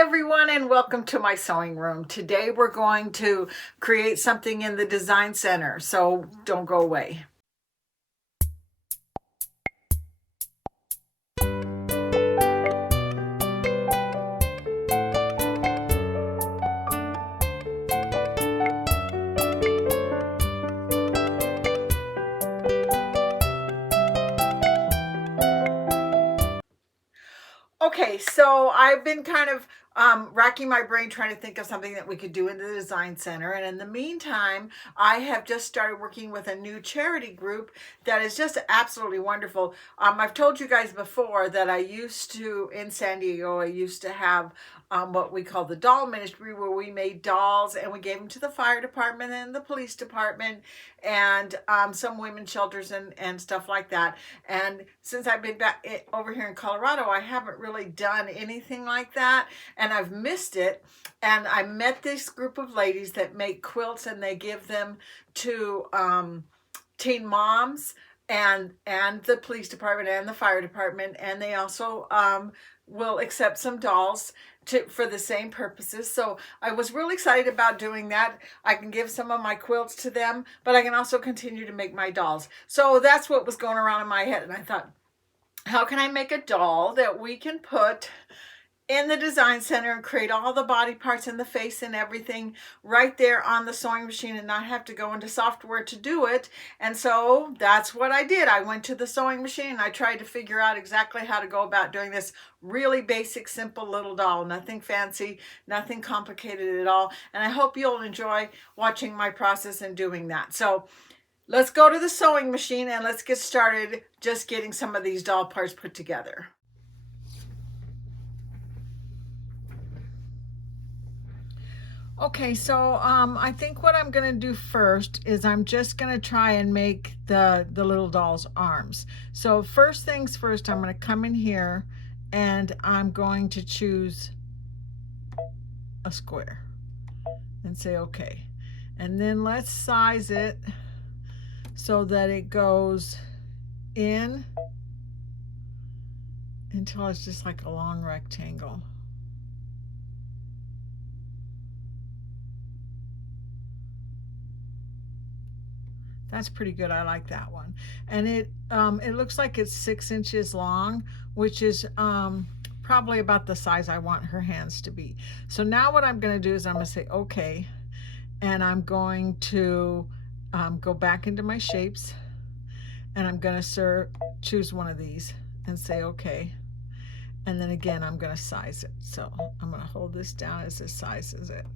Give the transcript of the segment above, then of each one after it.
everyone, and welcome to my sewing room. Today we're going to create something in the design center, so don't go away. Okay, so I've been kind of racking my brain trying to think of something that we could do in the design center. And in the meantime, I have just started working with a new charity group that is just absolutely wonderful. I've told you guys before that I used to, in San Diego, I used to have what we call the doll ministry, where we made dolls and we gave them to the fire department and the police department and some women's shelters and stuff like that. And since I've been back over here in Colorado, I haven't really done anything like that, and I've missed it. And I met this group of ladies that make quilts, and they give them to teen moms and the police department and the fire department, and they also will accept some dolls for the same purposes. So I was really excited about doing that. I can give some of my quilts to them, but I can also continue to make my dolls. So that's what was going around in my head, and I thought, how can I make a doll that we can put in the design center and create all the body parts and the face and everything right there on the sewing machine and not have to go into software to do it? And so that's what I did. I went to the sewing machine and I tried to figure out exactly how to go about doing this really basic, simple little doll. Nothing fancy, nothing complicated at all. And I hope you'll enjoy watching my process and doing that. So let's go to the sewing machine and let's get started just getting some of these doll parts put together. Okay, so I think what I'm going to do first is I'm just going to try and make the little doll's arms. So first things first, I'm going to come in here and I'm going to choose a square and say okay. And then let's size it so that it goes in until it's just like a long rectangle. That's pretty good. I like that one. And it looks like it's 6 inches long, which is probably about the size I want her hands to be. So now what I'm going to do is I'm going to say okay, and I'm going to go back into my shapes, and I'm going to choose one of these and say okay. And then again, I'm going to size it. So I'm going to hold this down as it sizes it.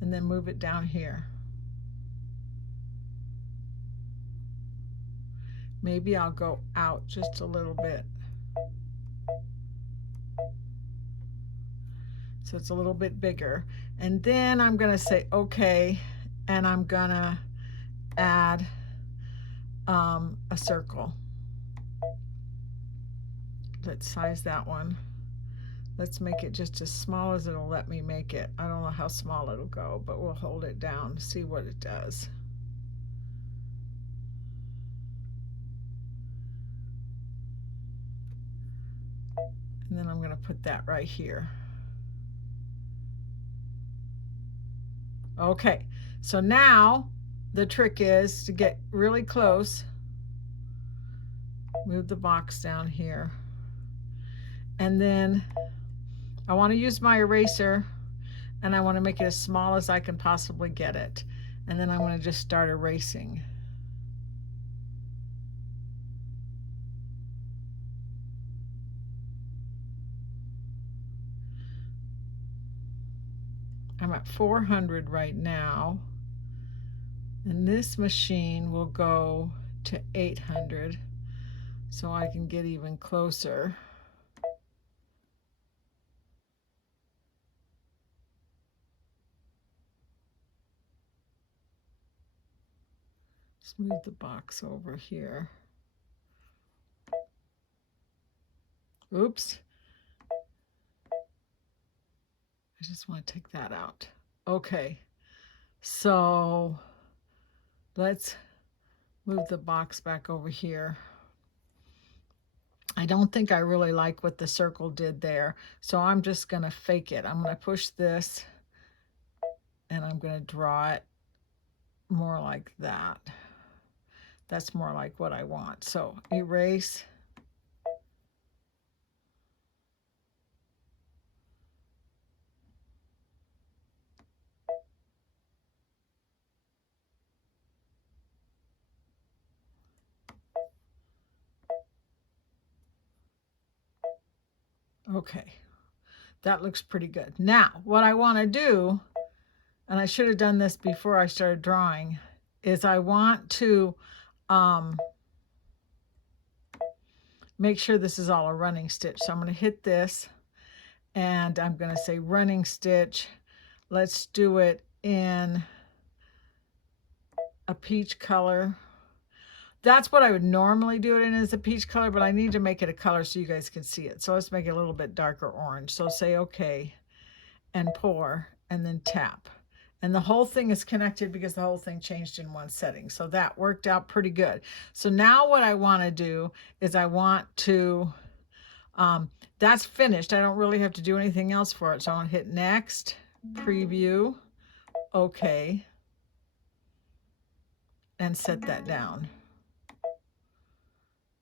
And then move it down here. Maybe I'll go out just a little bit, so it's a little bit bigger. And then I'm going to say okay, and I'm going to add a circle. Let's size that one. Let's make it just as small as it'll let me make it. I don't know how small it'll go, but we'll hold it down, see what it does. And then I'm going to put that right here. Okay, so now the trick is to get really close. Move the box down here. And then I want to use my eraser, and I want to make it as small as I can possibly get it. And then I'm going to just start erasing. I'm at 400 right now, and this machine will go to 800, so I can get even closer. Let's move the box over here. Oops. I just want to take that out. Okay, so let's move the box back over here. I don't think I really like what the circle did there, so I'm just going to fake it. I'm going to push this and I'm going to draw it more like that. That's more like what I want. So erase. Okay, that looks pretty good. Now, what I want to do, and I should have done this before I started drawing, is I want to make sure this is all a running stitch. So I'm going to hit this and I'm going to say running stitch. Let's do it in a peach color. That's what I would normally do it in, as a peach color, but I need to make it a color so you guys can see it. So let's make it a little bit darker orange. So say okay and pour and then tap. And the whole thing is connected because the whole thing changed in one setting. So that worked out pretty good. So now what I want to do is I want to, that's finished. I don't really have to do anything else for it. So I want to hit next, preview, okay, and set that down.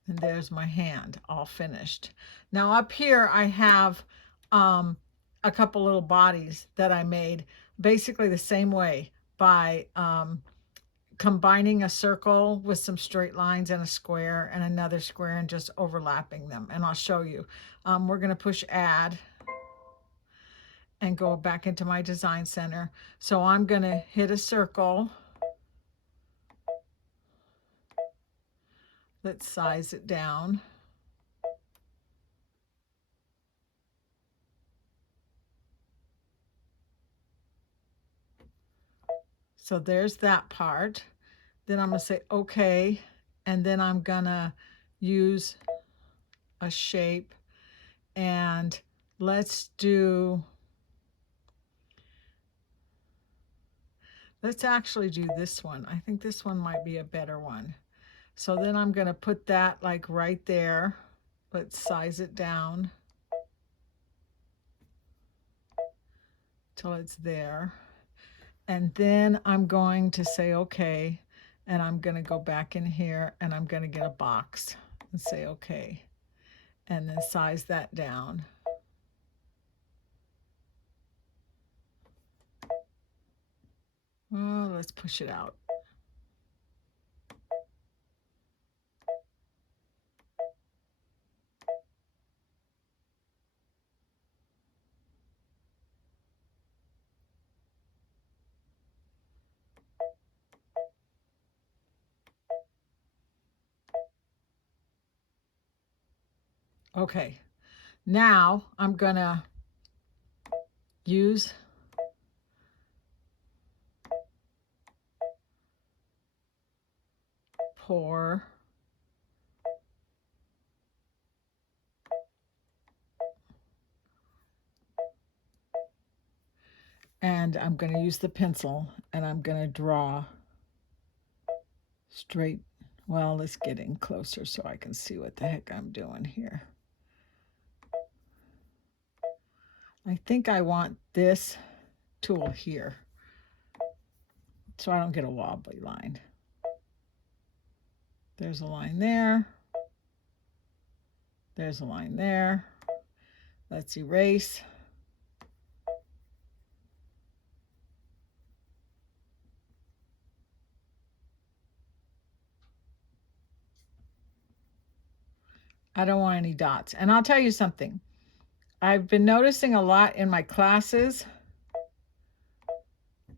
And there's my hand all finished. Now up here I have a couple little bodies that I made basically the same way by combining a circle with some straight lines and a square and another square and just overlapping them. And I'll show you. We're going to push add and go back into my design center. So I'm going to hit a circle. Let's size it down. So there's that part. Then I'm going to say okay, and then I'm going to use a shape, and let's actually do this one. I think this one might be a better one. So then I'm going to put that like right there. Let's size it down till it's there. And then I'm going to say okay, and I'm going to go back in here and I'm going to get a box and say okay, and then size that down. Oh, let's push it out. Okay, now I'm gonna use pour, and I'm going to use the pencil and I'm going to draw straight. Well, let's get in closer so I can see what the heck I'm doing here. I think I want this tool here so I don't get a wobbly line. There's a line there. There's a line there. Let's erase. I don't want any dots. And I'll tell you something. I've been noticing a lot in my classes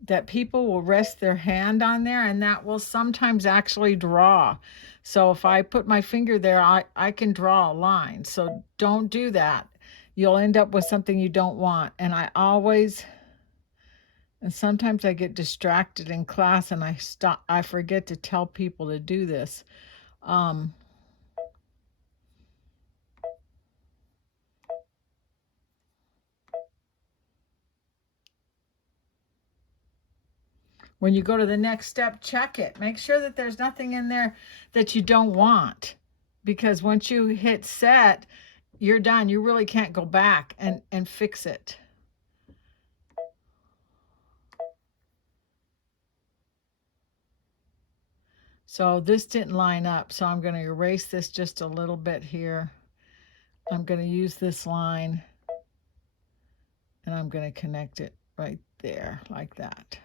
that people will rest their hand on there, and that will sometimes actually draw. So if I put my finger there, I can draw a line. So don't do that. You'll end up with something you don't want. And sometimes I get distracted in class and I forget to tell people to do this. When you go to the next step, check it. Make sure that there's nothing in there that you don't want. Because once you hit set, you're done. You really can't go back and fix it. So this didn't line up, so I'm going to erase this just a little bit here. I'm going to use this line and I'm going to connect it right there like that.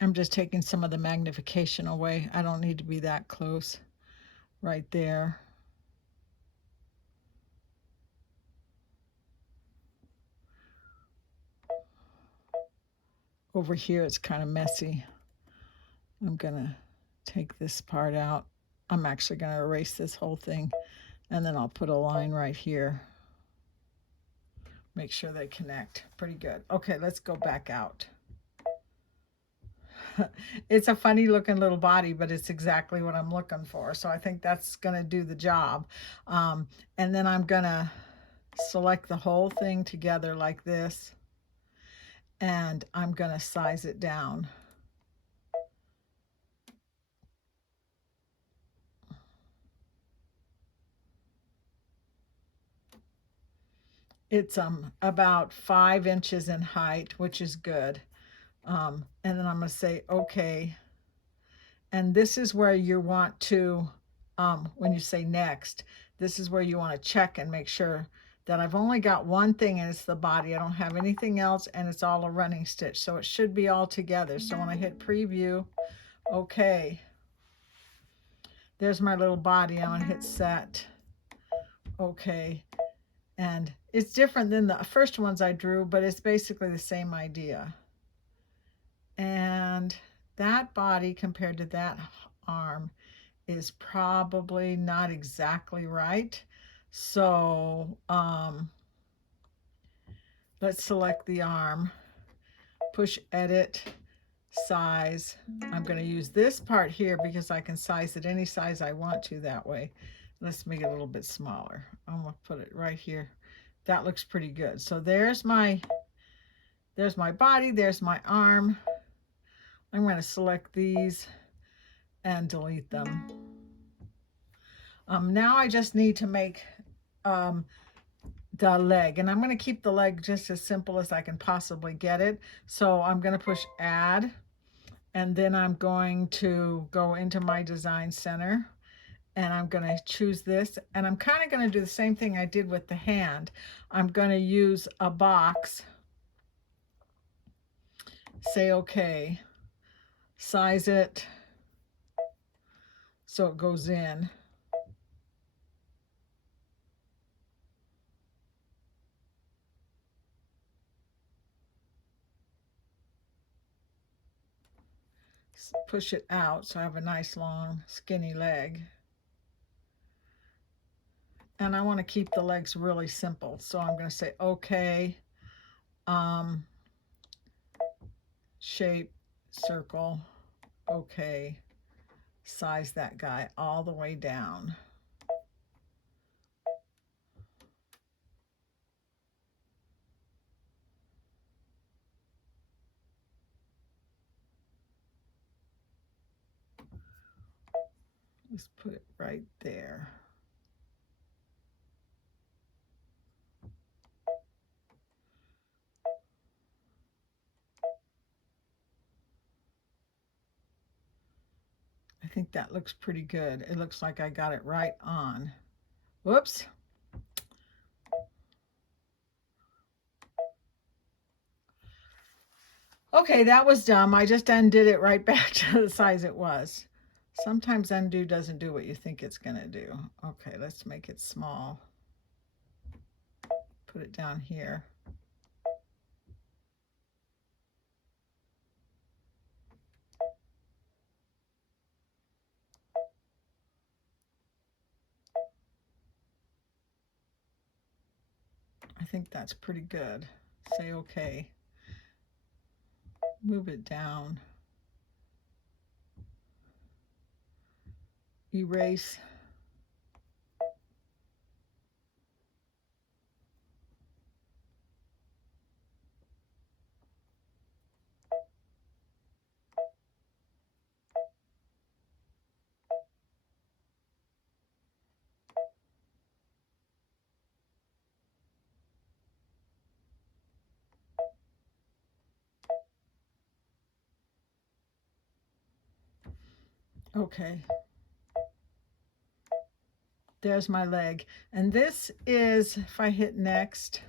I'm just taking some of the magnification away. I don't need to be that close right there. Over here, it's kind of messy. I'm gonna take this part out. I'm actually gonna erase this whole thing, and then I'll put a line right here. Make sure they connect pretty good. Okay, let's go back out. It's a funny looking little body, but it's exactly what I'm looking for. So I think that's gonna do the job. And then I'm gonna select the whole thing together like this, and I'm gonna size it down. It's about 5 inches in height, which is good. And then I'm going to say, okay. And this is where you want to, when you say next, this is where you want to check and make sure that I've only got one thing and it's the body. I don't have anything else and it's all a running stitch. So it should be all together. So when I hit preview, okay. There's my little body. I'm going to hit set. Okay. And it's different than the first ones I drew, but it's basically the same idea. And that body compared to that arm is probably not exactly right. So let's select the arm, push edit, size. I'm going to use this part here because I can size it any size I want to that way. Let's make it a little bit smaller. I'm going to put it right here. That looks pretty good. So there's my body, there's my arm. I'm going to select these and delete them. Now I just need to make the leg, and I'm going to keep the leg just as simple as I can possibly get it. So I'm going to push add, and then I'm going to go into my design center, and I'm going to choose this, and I'm kind of going to do the same thing I did with the hand. I'm going to use a box, say okay, size it so it goes in. Push it out so I have a nice long skinny leg. And I want to keep the legs really simple, so I'm going to say okay, shape, circle, okay, size that guy all the way down. Let's put it right there. I think that looks pretty good. It looks like I got it right on. Whoops. Okay, that was dumb. I just undid it right back to the size it was. Sometimes undo doesn't do what you think it's going to do. Okay, let's make it small. Put it down here. I think that's pretty good. Say okay. move it down, erase. Okay. There's my leg. And this is, if I hit next,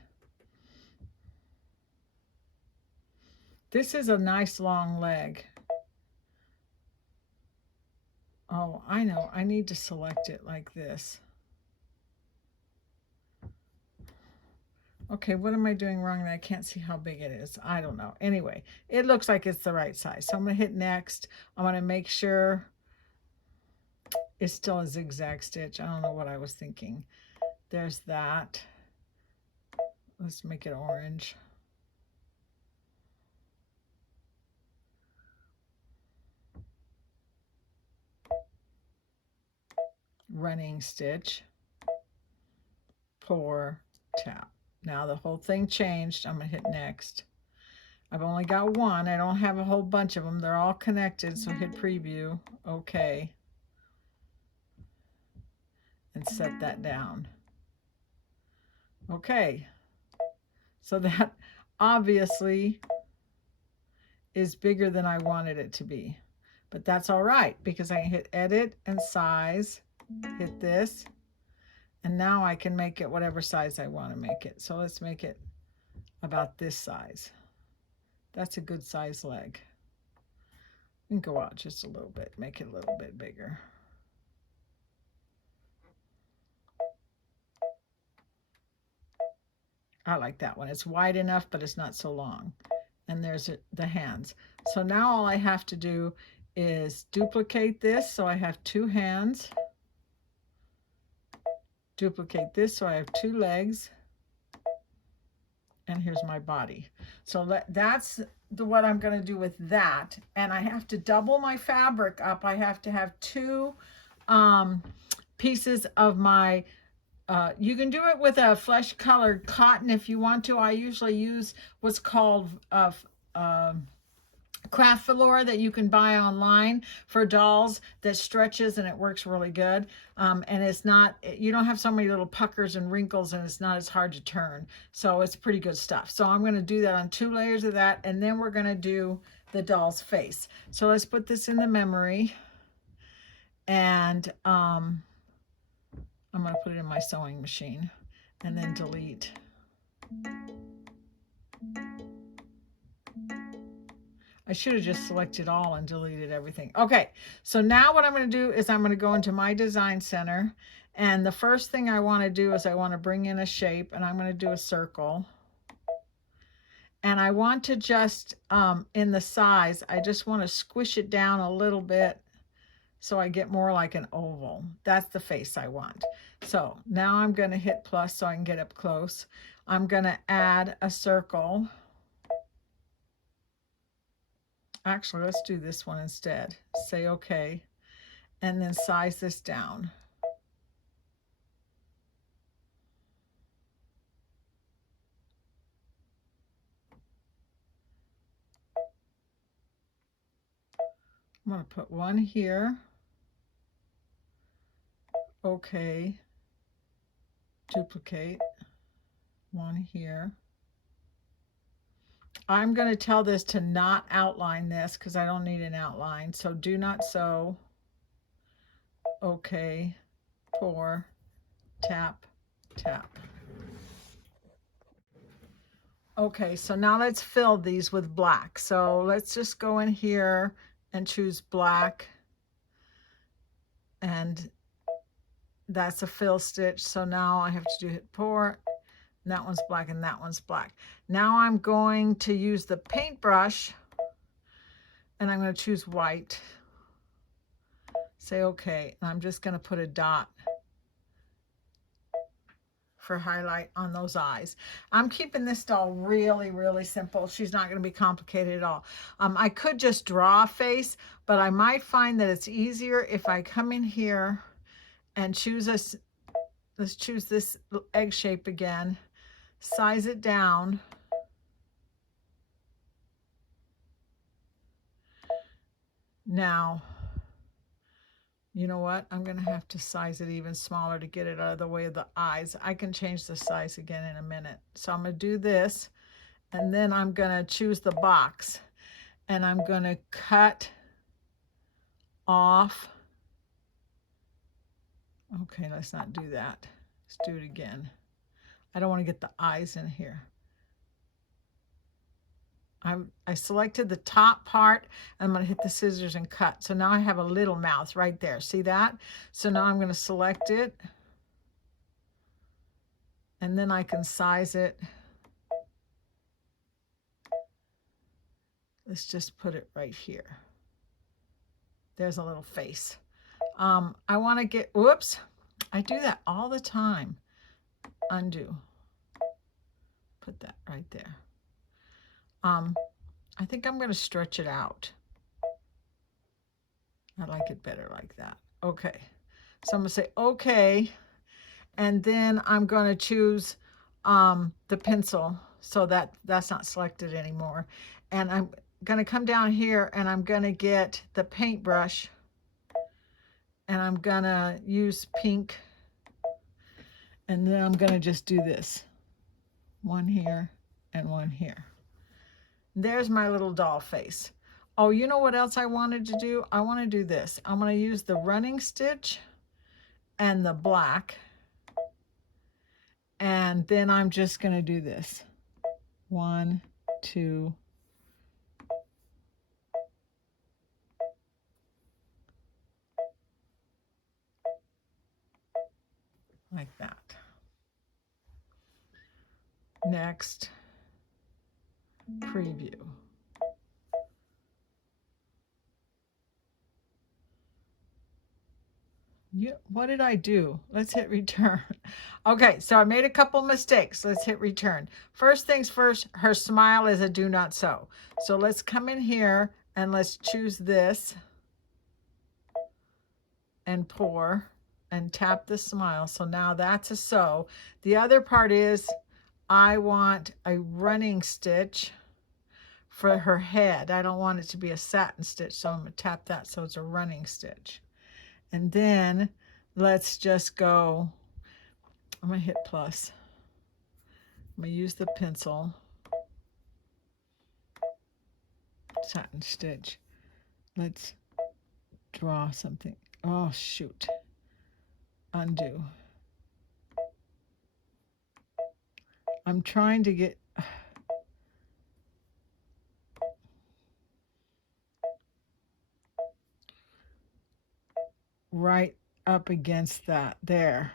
this is a nice long leg. Oh, I know. I need to select it like this. Okay, what am I doing wrong? I can't see how big it is. I don't know. Anyway, it looks like it's the right size. So I'm going to hit next. I want to make sure it's still a zigzag stitch. I don't know what I was thinking. There's that. Let's make it orange. Running stitch. Pour, tap. Now the whole thing changed. I'm going to hit next. I've only got one. I don't have a whole bunch of them. They're all connected, so hit preview. Okay. And set that down. Okay. So that obviously is bigger than I wanted it to be. But that's all right because I hit edit and size, hit this, and now I can make it whatever size I want to make it. So let's make it about this size. That's a good size leg. You can go out just a little bit, make it a little bit bigger. I like that one. It's wide enough, but it's not so long. And there's the hands. So now all I have to do is duplicate this. So I have two hands. Duplicate this so I have two legs. And here's my body. So that's what I'm going to do with that. And I have to double my fabric up. I have to have two pieces of my you can do it with a flesh colored cotton if you want to. I usually use what's called craft velour that you can buy online for dolls that stretches and it works really good. And it's not, you don't have so many little puckers and wrinkles and it's not as hard to turn. So it's pretty good stuff. So I'm going to do that on 2 layers of that. And then we're going to do the doll's face. So let's put this in the memory. And I'm going to put it in my sewing machine and then delete. I should have just selected all and deleted everything. Okay, so now what I'm going to do is I'm going to go into my design center. And the first thing I want to do is I want to bring in a shape and I'm going to do a circle. And I want to just, in the size, I just want to squish it down a little bit so I get more like an oval. That's the face I want. So now I'm going to hit plus so I can get up close. I'm going to add a circle. Actually, let's do this one instead. Say okay, and then size this down. I'm going to put one here. Okay. Duplicate. One here. I'm going to tell this to not outline this because I don't need an outline. So do not sew. Okay. Pour. Tap. Tap. Okay, so now let's fill these with black. So let's just go in here and choose black. And that's a fill stitch. So now I have to do hit pour. And that one's black and that one's black. Now I'm going to use the paintbrush and I'm going to choose white. Say okay. And I'm just going to put a dot for highlight on those eyes. I'm keeping this doll really, really simple. She's not going to be complicated at all. I could just draw a face, but I might find that it's easier if I come in here and choose this. Let's choose this egg shape again, size it down. Now, you know what? I'm going to have to size it even smaller to get it out of the way of the eyes. I can change the size again in a minute. So I'm going to do this, and then I'm going to choose the box, and I'm going to cut off. Okay, let's not do that. Let's do it again. I don't want to get the eyes in here. I selected the top part. I'm going to hit the scissors and cut. So now I have a little mouth right there. See that? So now I'm going to select it. And then I can size it. Let's just put it right here. There's a little face. I want to get, whoops, I do that all the time. Undo. Put that right there. I think I'm going to stretch it out. I like it better like that. Okay. So I'm going to say okay. And then I'm going to choose the pencil so that's not selected anymore. And I'm going to come down here and I'm going to get the paintbrush. And I'm going to use pink. And then I'm going to just do this. One here and one here. There's my little doll face. Oh, you know what else I wanted to do? I want to do this. I'm going to use the running stitch and the black. And then I'm just going to do this. 1, 2. Like that. Next, preview. What did I do? Let's hit return. Okay, so I made a couple mistakes. Let's hit return. First things first, her smile is a do not sew. So let's come in here and let's choose this and pour and tap the smile. So now that's a sew. The other part is I want a running stitch for her head. I don't want it to be a satin stitch, so I'm going to tap that so it's a running stitch. And then let's just go, I'm going to hit plus. I'm going to use the pencil. Satin stitch. Let's draw something. Oh, shoot. Undo. I'm trying to get... right up against that there,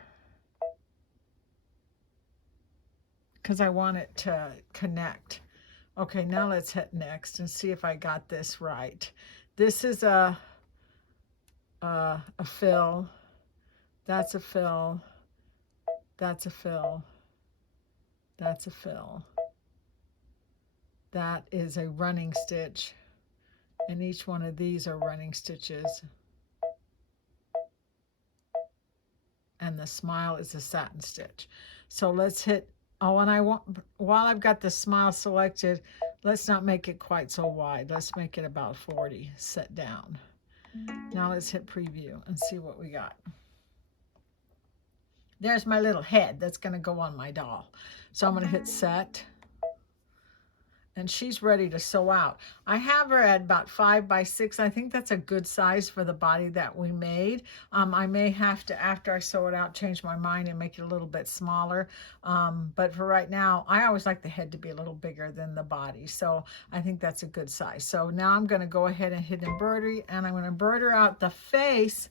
because I want it to connect. Okay, now let's hit next and see if I got this right. This is a fill. That's a fill. That's a fill. That's a fill. That is a running stitch, and each one of these are running stitches. And the smile is a satin stitch. So let's hit, oh, and I want, while I've got the smile selected, let's not make it quite so wide. Let's make it about 40, set down. Now let's hit preview and see what we got. There's my little head that's going to go on my doll. So I'm going to hit set. And she's ready to sew out. I have her at about 5 by 6. I think that's a good size for the body that we made. I may have to, after I sew it out, change my mind and make it a little bit smaller. But for right now, I always like the head to be a little bigger than the body. So I think that's a good size. So now I'm going to go ahead and hit embroidery, and I'm going to embroider out the face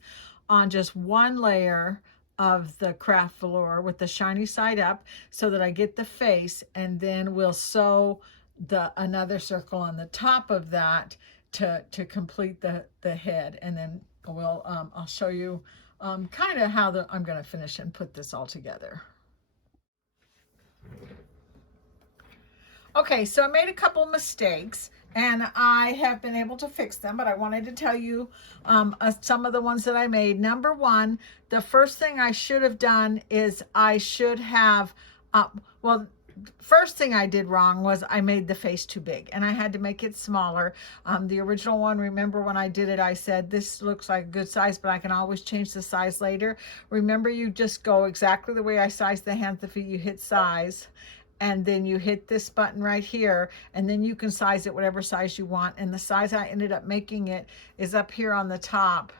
on just one layer of the craft velour with the shiny side up so that I get the face, and then we'll sew another circle on the top of that to complete the head, and then we'll I'll show you kind of how I'm going to finish and put this all together. Okay, so I made a couple mistakes and I have been able to fix them, but I wanted to tell you some of the ones that I made. Number one, the first thing I should have done is I should have, well, first thing I did wrong was I made the face too big and I had to make it smaller. The original one, remember when I did it, I said, this looks like a good size, but I can always change the size later. Remember, you just go exactly the way I sized the hands, the feet, you hit size, and then you hit this button right here, and then you can size it whatever size you want. And the size I ended up making it is up here on the top.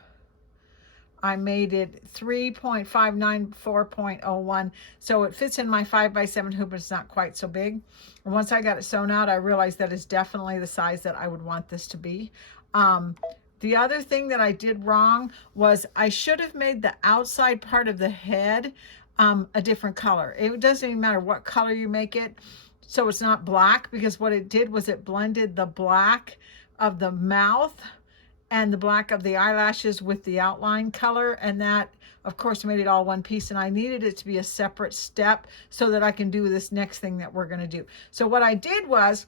I made it 3.594.01, so it fits in my 5x7 hoop, but it's not quite so big. And once I got it sewn out, I realized that is definitely the size that I would want this to be. The other thing that I did wrong was I should have made the outside part of the head a different color. It doesn't even matter what color you make it, so it's not black, because what it did was it blended the black of the mouth and the black of the eyelashes with the outline color, and that of course made it all one piece, and I needed it to be a separate step so that I can do this next thing that we're going to do. So what I did was,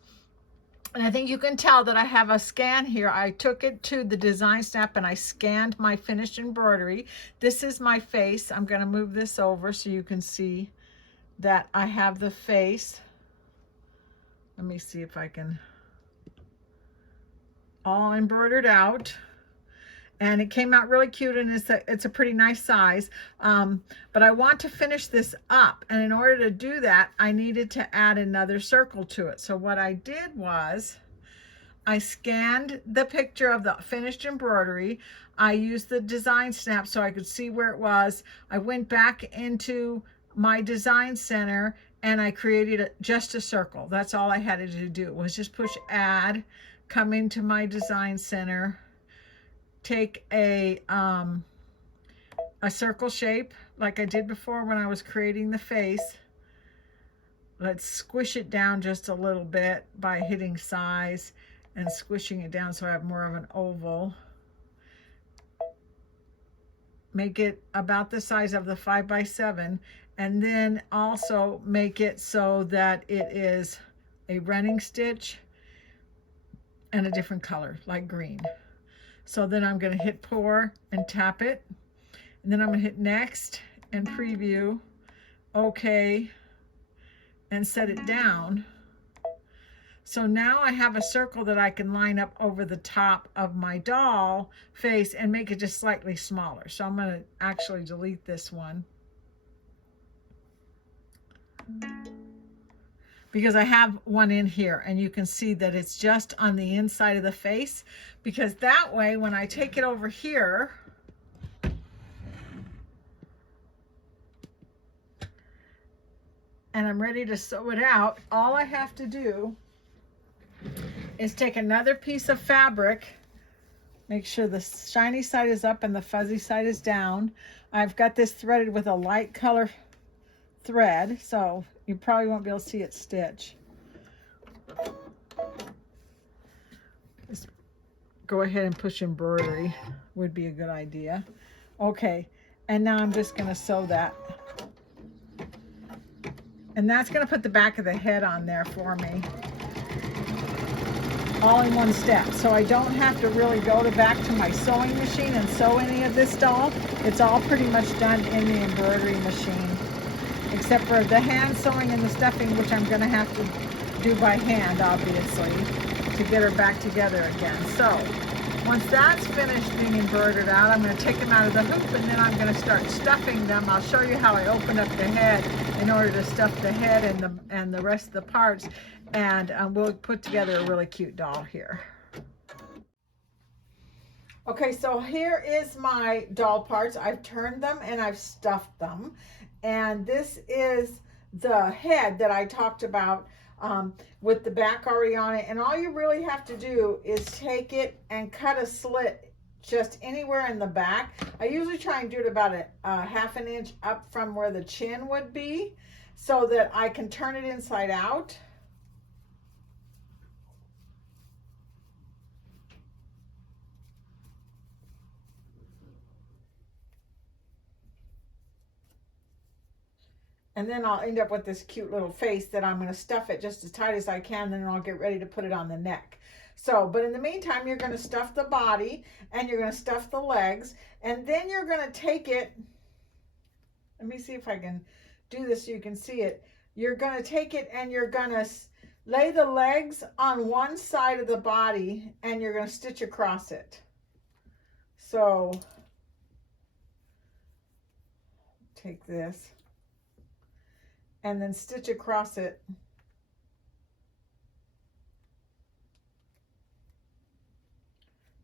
and I think you can tell that I have a scan here, I took it to the design snap and I scanned my finished embroidery. This is my face. I'm going to move this over so you can see that I have the face. Let me see if I can, all embroidered out, and it came out really cute, and it's a pretty nice size. But I want to finish this up, and in order to do that I needed to add another circle to it. So what I did was I scanned the picture of the finished embroidery. I used the design snap so I could see where it was. I went back into my design center and I created just a circle. That's all I had to do, was just push add, come into my design center, take a circle shape like I did before when I was creating the face. Let's squish it down just a little bit by hitting size and squishing it down so I have more of an oval. Make it about the size of the 5x7, and then also make it so that it is a running stitch and a different color like green. So then I'm going to hit pour and tap it, and then I'm going to hit next and preview, okay, and set it down. So now I have a circle that I can line up over the top of my doll face and make it just slightly smaller. So I'm going to actually delete this one, because I have one in here, and you can see that it's just on the inside of the face, because that way when I take it over here and I'm ready to sew it out, all I have to do is take another piece of fabric, make sure the shiny side is up and the fuzzy side is down. I've got this threaded with a light color thread, so you probably won't be able to see it stitch. Just go ahead and push embroidery would be a good idea. Okay, and now I'm just going to sew that. And that's going to put the back of the head on there for me, all in one step. So I don't have to really go back to my sewing machine and sew any of this doll. It's all pretty much done in the embroidery machine, except for the hand sewing and the stuffing, which I'm going to have to do by hand, obviously, to get her back together again. So once that's finished being embroidered out, I'm going to take them out of the hoop, and then I'm going to start stuffing them. I'll show you how I open up the head in order to stuff the head and the rest of the parts, and we'll put together a really cute doll here. Okay, so here is my doll parts. I've turned them and I've stuffed them, and this is the head that I talked about with the back already on it. And all you really have to do is take it and cut a slit just anywhere in the back. I usually try and do it about a half an inch up from where the chin would be, so that I can turn it inside out. And then I'll end up with this cute little face that I'm going to stuff it just as tight as I can. Then I'll get ready to put it on the neck. So, but in the meantime, you're going to stuff the body and you're going to stuff the legs. And then you're going to take it. Let me see if I can do this so you can see it. You're going to take it and you're going to lay the legs on one side of the body and you're going to stitch across it. So, take this and then stitch across it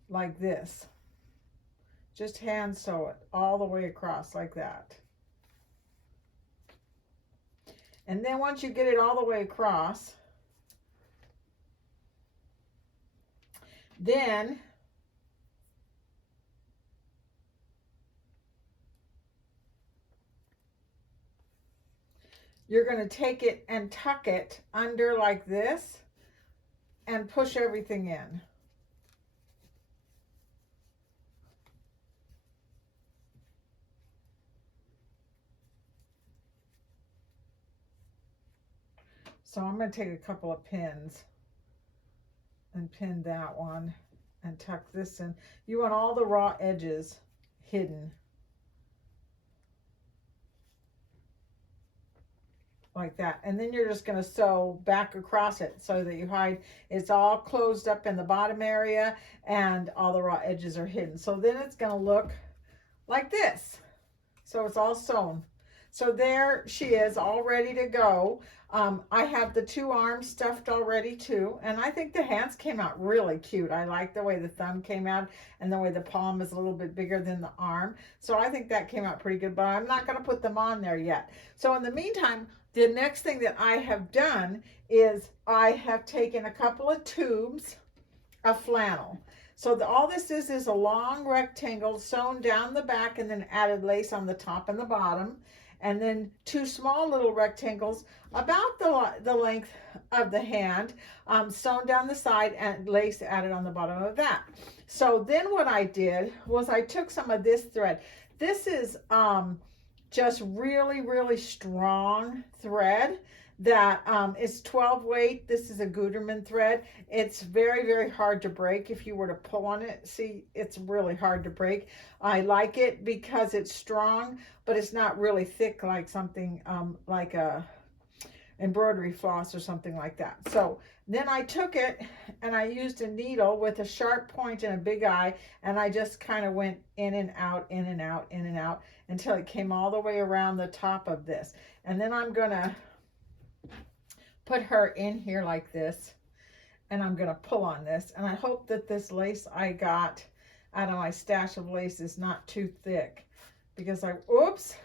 like this. Just hand sew it all the way across like that. And then once you get it all the way across, then you're going to take it and tuck it under like this and push everything in. So I'm going to take a couple of pins and pin that one and tuck this in. You want all the raw edges hidden. Like that. And then you're just going to sew back across it so that you hide. It's all closed up in the bottom area and all the raw edges are hidden. So then it's going to look like this. So it's all sewn. So there she is, all ready to go. I have the two arms stuffed already too, and I think the hands came out really cute. I like the way the thumb came out and the way the palm is a little bit bigger than the arm. So I think that came out pretty good, but I'm not going to put them on there yet. So in the meantime, the next thing that I have done is I have taken a couple of tubes of flannel. So all this is a long rectangle sewn down the back and then added lace on the top and the bottom. And then two small little rectangles about the length of the hand, sewn down the side and lace added on the bottom of that. So then what I did was I took some of this thread. This is just really, really strong thread that is 12 weight. This is a Gutermann thread. It's very, very hard to break if you were to pull on it. See, it's really hard to break. I like it because it's strong, but it's not really thick like something like a embroidery floss or something like that. So then I took it and I used a needle with a sharp point and a big eye, and I just kind of went in and out, in and out, in and out until it came all the way around the top of this. And then I'm gonna put her in here like this, and I'm gonna pull on this, and I hope that this lace I got out of my stash of lace is not too thick, because oops,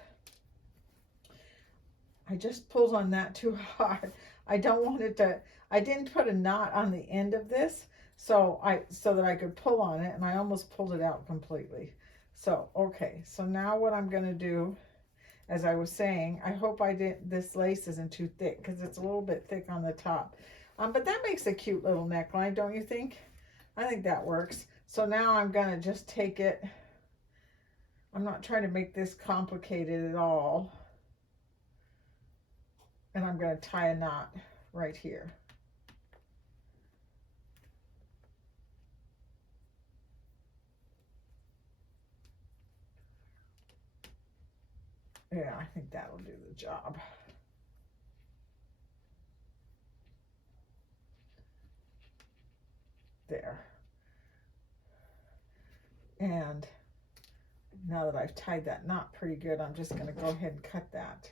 I just pulled on that too hard. I don't want it to, I didn't put a knot on the end of this so that I could pull on it, and I almost pulled it out completely. So okay, so now what I'm gonna do, as I was saying, I hope this lace isn't too thick, because it's a little bit thick on the top. But that makes a cute little neckline, don't you think? I think that works. So now I'm gonna just take it. I'm not trying to make this complicated at all. And I'm gonna tie a knot right here. Yeah, I think that'll do the job. There. And now that I've tied that knot pretty good, I'm just going to go ahead and cut that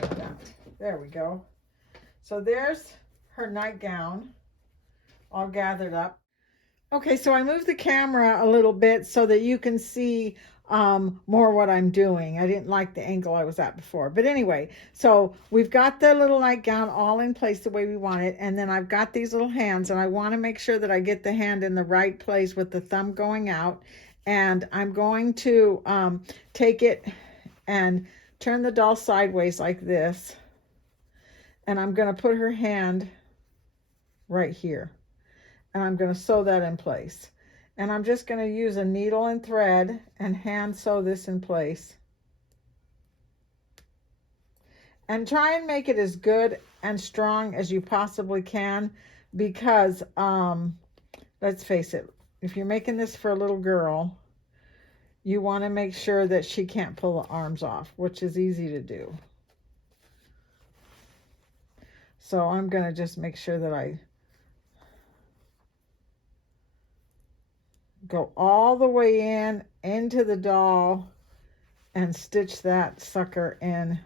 like that. There we go. So there's her nightgown all gathered up. Okay, so I moved the camera a little bit so that you can see more what I'm doing. I didn't like the angle I was at before. But anyway, so we've got the little nightgown all in place the way we want it. And then I've got these little hands, and I want to make sure that I get the hand in the right place with the thumb going out. And I'm going to take it and turn the doll sideways like this. And I'm going to put her hand right here. And I'm going to sew that in place. And I'm just going to use a needle and thread and hand sew this in place. And try and make it as good and strong as you possibly can, because let's face it, if you're making this for a little girl, you want to make sure that she can't pull the arms off, which is easy to do. So I'm going to just make sure that I go all the way into the doll and stitch that sucker in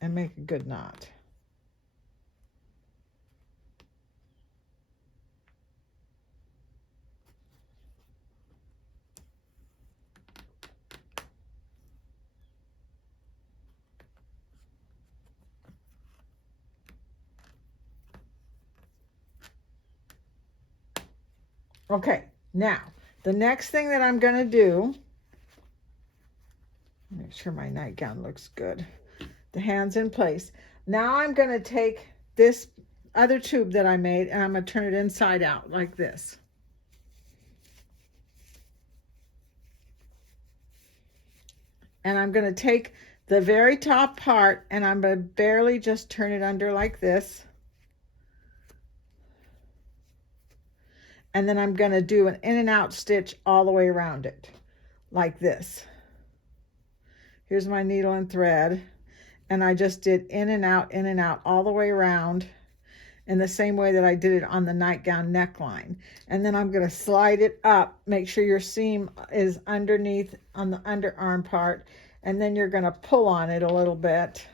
and make a good knot. Okay, now the next thing that I'm going to do, make sure my nightgown looks good, the hands in place. Now I'm going to take this other tube that I made and I'm going to turn it inside out like this. And I'm going to take the very top part and I'm going to barely just turn it under like this. And then I'm going to do an in and out stitch all the way around it like this. Here's my needle and thread, and I just did in and out all the way around in the same way that I did it on the nightgown neckline. And then I'm going to slide it up, make sure your seam is underneath on the underarm part, and then you're going to pull on it a little bit.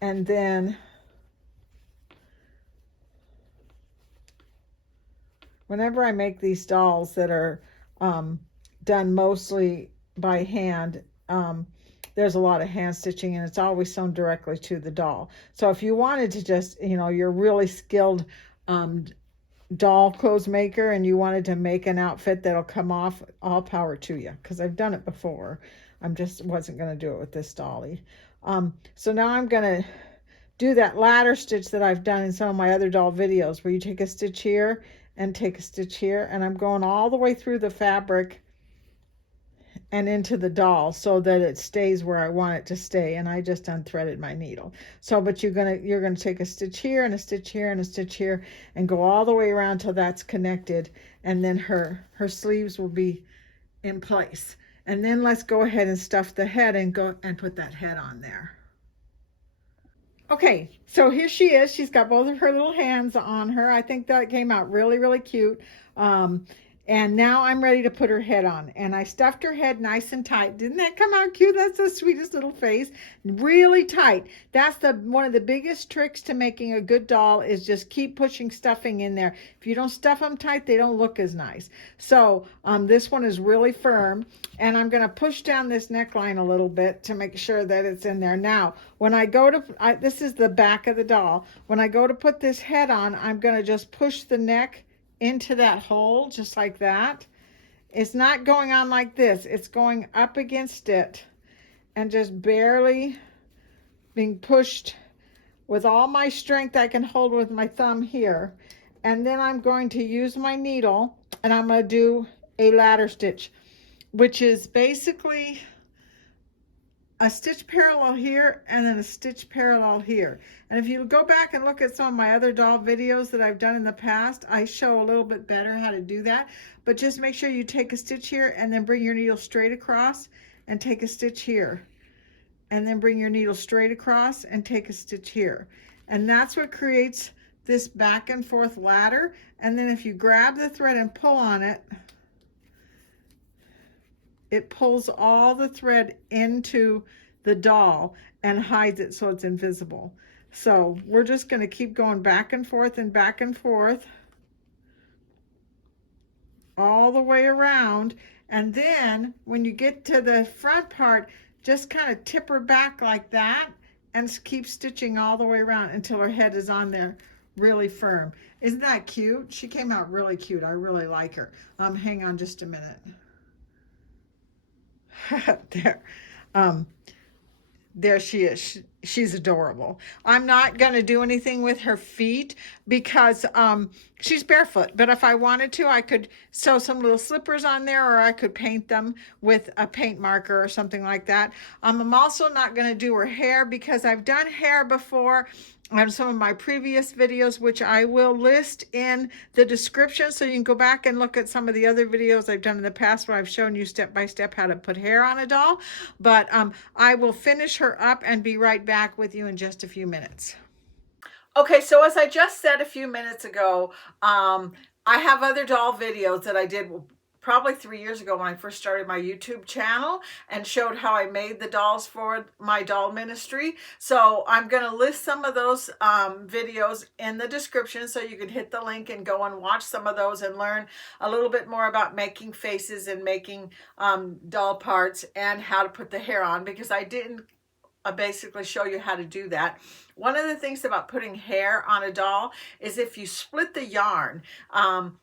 And then whenever I make these dolls that are done mostly by hand, there's a lot of hand stitching and it's always sewn directly to the doll. So if you wanted to just, you're really skilled doll clothes maker and you wanted to make an outfit that'll come off, all power to you, because I've done it before. I'm just wasn't going to do it with this dolly. So now I'm going to do that ladder stitch that I've done in some of my other doll videos, where you take a stitch here and take a stitch here, and I'm going all the way through the fabric and into the doll so that it stays where I want it to stay. And I just unthreaded my needle. So, but you're gonna take a stitch here and a stitch here and a stitch here and go all the way around till that's connected, and then her sleeves will be in place. And then let's go ahead and stuff the head and go and put that head on there. Okay, so here she is. She's got both of her little hands on her. I think that came out really, really cute. And now I'm ready to put her head on. And I stuffed her head nice and tight. Didn't that come out cute? That's the sweetest little face. Really tight. That's one of the biggest tricks to making a good doll, is just keep pushing stuffing in there. If you don't stuff them tight, they don't look as nice. So this one is really firm. And I'm going to push down this neckline a little bit to make sure that it's in there. Now, when I go to, this is the back of the doll. When I go to put this head on, I'm going to just push the neck into that hole, just like that. It's not going on like this. It's going up against it and just barely being pushed with all my strength I can hold with my thumb here. And then I'm going to use my needle and I'm going to do a ladder stitch, which is basically a stitch parallel here and then a stitch parallel here. And if you go back and look at some of my other doll videos that I've done in the past, I show a little bit better how to do that. But just make sure you take a stitch here and then bring your needle straight across and take a stitch here. And then bring your needle straight across and take a stitch here. And that's what creates this back and forth ladder. And then if you grab the thread and pull on it, it pulls all the thread into the doll and hides it so it's invisible. So we're just going to keep going back and forth all the way around. And then when you get to the front part, just kind of tip her back like that and keep stitching all the way around until her head is on there really firm. Isn't that cute? She came out really cute. I really like her. Hang on just a minute. There. there she is. She's adorable. I'm not going to do anything with her feet because she's barefoot. But if I wanted to, I could sew some little slippers on there, or I could paint them with a paint marker or something like that. I'm also not going to do her hair because I've done hair before on some of my previous videos, which I will list in the description, so you can go back and look at some of the other videos I've done in the past where I've shown you step by step how to put hair on a doll. But I will finish her up and be right back with you in just a few minutes. Okay, so as I just said a few minutes ago, I have other doll videos that I did probably 3 years ago when I first started my YouTube channel and showed how I made the dolls for my doll ministry. So I'm going to list some of those videos in the description, so you can hit the link and go and watch some of those and learn a little bit more about making faces and making doll parts and how to put the hair on, because I didn't basically show you how to do that. One of the things about putting hair on a doll is if you split the yarn,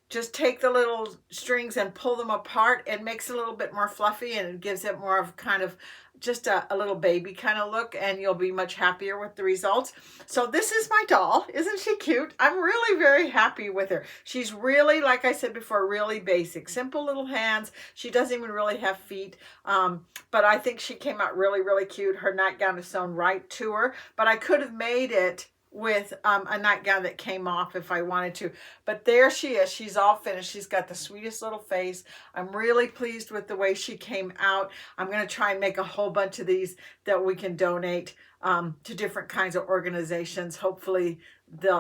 just take the little strings and pull them apart, it makes it a little bit more fluffy and it gives it more of kind of just a little baby kind of look, and you'll be much happier with the results. So this is my doll. Isn't she cute? I'm really very happy with her. She's really, like I said before, really basic, simple little hands. She doesn't even really have feet, but I think she came out really, really cute. Her nightgown is sewn right to her, but I could have made it with a nightgown that came off if I wanted to. But there she is. She's all finished. She's got the sweetest little face. I'm really pleased with the way she came out. I'm going to try and make a whole bunch of these that we can donate to different kinds of organizations. Hopefully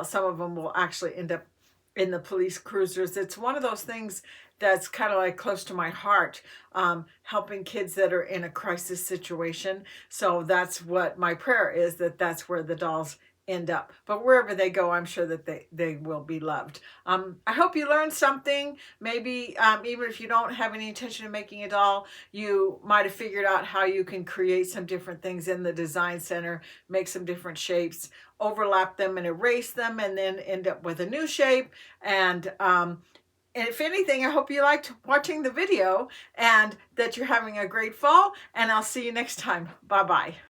some of them will actually end up in the police cruisers. It's one of those things that's kind of like close to my heart, helping kids that are in a crisis situation. So that's what my prayer is, that that's where the dolls end up. But wherever they go, I'm sure that they will be loved. I hope you learned something. Maybe even if you don't have any intention of making a doll, you might have figured out how you can create some different things in the design center, make some different shapes, overlap them and erase them, and then end up with a new shape. And if anything, I hope you liked watching the video and that you're having a great fall, and I'll see you next time. Bye-bye.